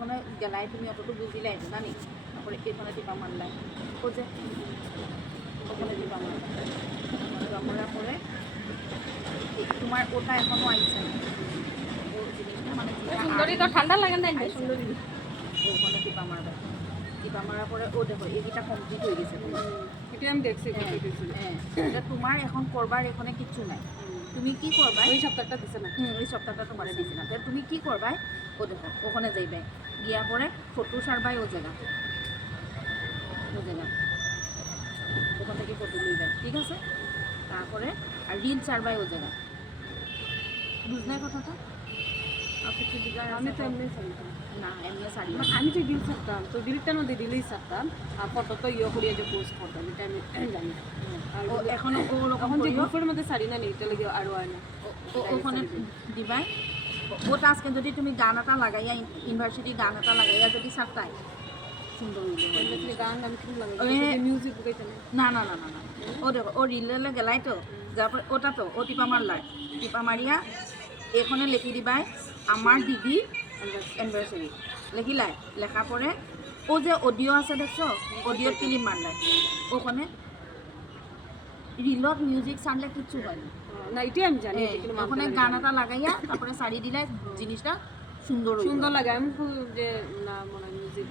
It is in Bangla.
এখানে গেলাই তুমি অতটুকু বুঝিলাই তো জানি তারপরে এখানে টিপা মারলাই ও যে ওখানে টিপা মারলাই মারার পরে তোমার ওটা এখনো আইছে না ও জিনিসটা মানে সুন্দরী তো ঠান্ডা লাগে না সুন্দরী ওখানে টিপা মারবে টিপা মারার পরে ও দেখো এইটা কমপ্লিট হয়ে গেছে এটা আমি দেখছি হ্যাঁ এটা তোমার এখন করবার এখানে কিচ্ছু নাই তুমি কি করবা ওই সপ্তাহটা দিছে না ওই সপ্তাহটা তোমার দিছি না তুমি কি করবাই ও দেখো ওখানে যাইবে গিয়া পরে ফটো সারবাই ও জায়গা ওখান থেকে ফটো লইবে ঠিক আছে তারপরে আর রিল ছাড়বাই ও জায়গা বুঝলে কথাটা আর কিছু দিঘা আমি তো এমনি চাই না এমনি শাড়ি আমি তো ডিল ছাড়তাম তো ডিলটার মধ্যে ডিলেই ছাড়তাম আর ফটো তো ইয়ে করিয়া যে পোস্ট করতাম এটা আমি জানি আর এখন এখন যে গ্রুপের মধ্যে শাড়ি না নেই এটা লাগে আরও হয় না ওখানে দিবাই ওটা আজকে যদি তুমি গানাটা লাগাইয়া ইউনিভার্সিটি গানাটা লাগাইয়া যদি ছাড়তাই সুন্দর গান আমি খুব লাগে মিউজিক বুকাইতে না না না না না ও দেখো ও রিলে গেলাই তো যারপর ওটা তো ও টিপা মারলাই টিপা মারিয়া এখানে লিখি দিবাই আমার দিদি এনিভার্সারি লিখিলাই লেখার পরে ও যে অডিও আছে দেখছো অডিওত ক্লিপ মারলাই ওখানে রিলত মিউজিক ছাড়লে কিচ্ছু হয় না এটাই আমি জানি ওখানে গানাটা লাগাইয়া তারপরে শাড়ি দিলাই জিনিসটা সুন্দর লাগে আমি খুব যে না মনে হয় মিউজিক